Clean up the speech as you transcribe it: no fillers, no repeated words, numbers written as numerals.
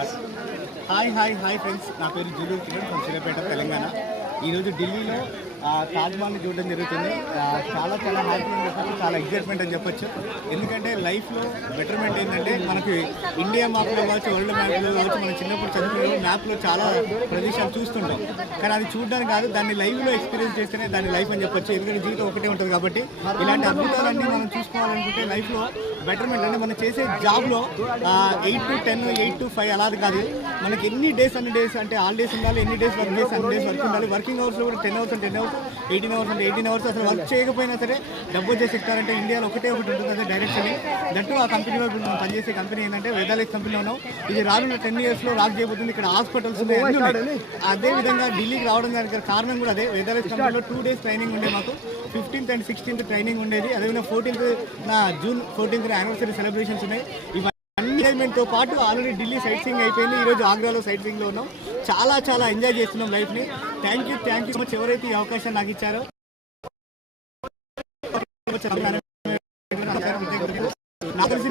Hi hi hi friends, నా పేరు Juluru Kiran from సిరపేట, Telangana. ఈరోజు ఢిల్లీలో తాజ్మహల్ని చూడడం జరుగుతుంది. చాలా చాలా హ్యాపీ అని చెప్పచ్చు, చాలా ఎగ్జైట్మెంట్ అని చెప్పొచ్చు. ఎందుకంటే లైఫ్లో బెటర్మెంట్ ఏంటంటే మనకి ఇండియా మ్యాప్లో కావచ్చు, వరల్డ్ మ్యాప్లో కావచ్చు, మనం చిన్నప్పుడు చదువుకునే మ్యాప్లో చాలా ప్రదేశాలు చూస్తుంటాం. కానీ అది చూడడానికి కాదు, దాన్ని లైవ్లో ఎక్స్పీరియన్స్ చేస్తేనే దాని లైఫ్ అని చెప్పొచ్చు. ఎందుకంటే జీవితం ఒకటే ఉంటుంది కాబట్టి ఇలాంటి అద్భుతాలన్నీ మనం చూసుకోవాలనుకుంటే లైఫ్లో బెటర్మెంట్ అంటే మనం చేసే జాబ్లో 8 to 10, 8 to 5 అలాది కాదు. మనకి ఎన్ని డేస్ అంటే హాలిడేస్ ఉండాలి, ఎన్ని డేస్ వర్క్ చేసి అన్ని డేస్ వర్క్ ఉండాలి. వర్కింగ్ అవర్స్లో కూడా 10 hours అంటే 10 hours, 18 hours అంటే 18 hours. అసలు వర్క్ చేయకపోయినా సరే డబ్బు చేసి ఇస్తారంటే ఇండియాలో ఒకటి ఉంటుంది, అదే డైరెక్షన్. దట్టు ఆ కంపెనీలో మనం పనిచేసే కంపెనీ ఏంటంటే వేదాలెక్స్ కంపెనీలో ఉన్నాం. ఇది రానున్న 10 yearsలో రాక్ చేయబోతుంది. ఇక్కడ హాస్పిటల్స్ ఉన్నాయి. అదేవిధంగా ఢిల్లీకి రావడం దానికి కారణం కూడా అదే. వేదాలెక్స్ కంపెనీలో 2 days ట్రైనింగ్ ఉండే మాకు. 15th and 16th ట్రైనింగ్ ఉండేది. అదేవిధంగా 14th June 14th anniversary celebrations ఉన్నాయి. ఎంజాయ్మెంట్తో పాటు ఆల్రెడీ ఢిల్లీ సైట్ సీయింగ్ అయిపోయింది. ఈరోజు ఆగ్రాలో సైట్ సీయింగ్లో ఉన్నాం. చాలా చాలా ఎంజాయ్ చేస్తున్నాం లైఫ్ని. థ్యాంక్ యూ సో మచ్ ఎవరైతే ఈ అవకాశం నాకు ఇచ్చారో. నాకు తెలిసి